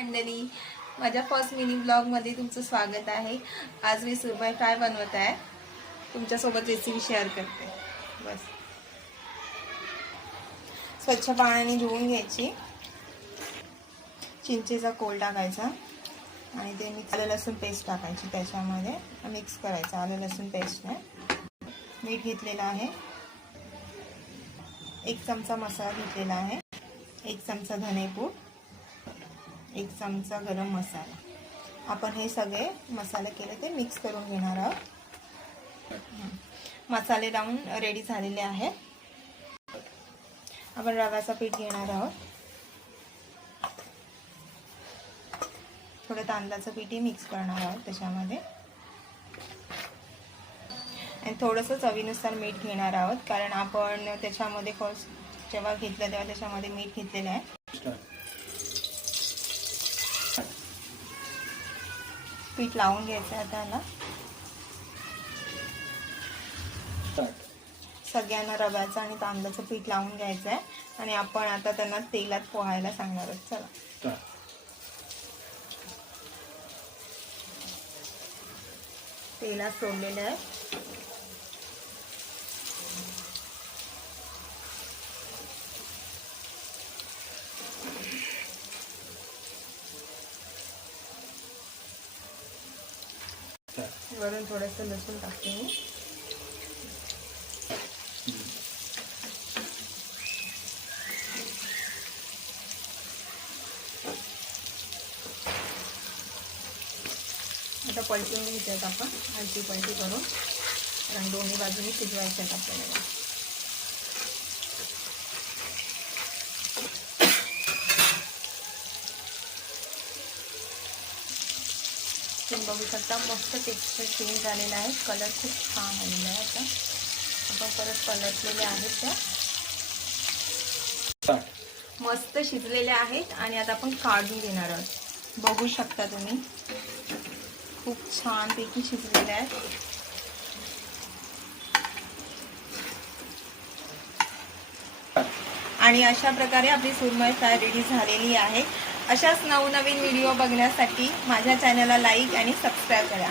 मंडळी, माझ्या first mini ब्लॉगमध्ये तुमचं स्वागत आहे। आज मी सुरमई फ्राय बनवत आहे, तुमच्यासोबत रेसिपी शेअर करते। बस स्वच्छ पाण्याने धुवून घ्यायची, चिंचेचा कोळ टाकायचा आणि ते मिक्स आलं लसूण पेस्ट टाकायची, त्याच्यामध्ये मिक्स करायचं। आलं लसूण पेस्ट आहे, मीठ घेतलेलं आहे, 1 चमचा मसाला घेतलेला आहे, 1 चमचा धनेपूड, 1 चमचा गरम मसाला। आपण हे सगळे मसाले केले ते मिक्स करून घेणार आहोत। मसाले लावून रेडी झालेले आहे। आपण रव्याचा पीठ घेणार आहोत, थोडं तांदळाचं पीठही मिक्स करणार आहोत त्याच्यामध्ये, आणि थोडंसं चवीनुसार मीठ घेणार आहोत, कारण आपण त्याच्यामध्ये फर्स्ट जेव्हा घेतलं तेव्हा त्याच्यामध्ये मीठ घेतलेलं आहे। पीठ लावून घ्यायचं आहे त्याला, सगळ्यांना रव्याचं आणि तांदळाचं पीठ लावून घ्यायचं आहे, आणि आपण आता त्यांना तेलात पोहायला सांगणार आहोत। चला, तेलात सोडलेलं आहे, वरून थोडंसं लसूण टाकते मी। आता पलटून घ्यायचं आपण, हलकी पलटी करून, कारण दोन्ही बाजूनी शिजवायचं आहे आपल्याला। तुम्ही बघू शकता मस्त टेक्स्चर चेंज झालेला आहे, कलर खूप छान आलेला आहे। आता आपण परत पलटलेले आहेत, त्या मस्त शिजलेले आहेत, आणि आता आपण काढून घेणार आहोत। बघू शकता तुम्ही, खूप छानपैकी शिजलेले आहेत। आणि अशा प्रकारे आपली सुरमई फ्राय रेडी झालेली आहे। अशाच नवनवीन व्हिडिओ बघण्यासाठी माझ्या चॅनलला लाईक आणि सबस्क्राईब करा।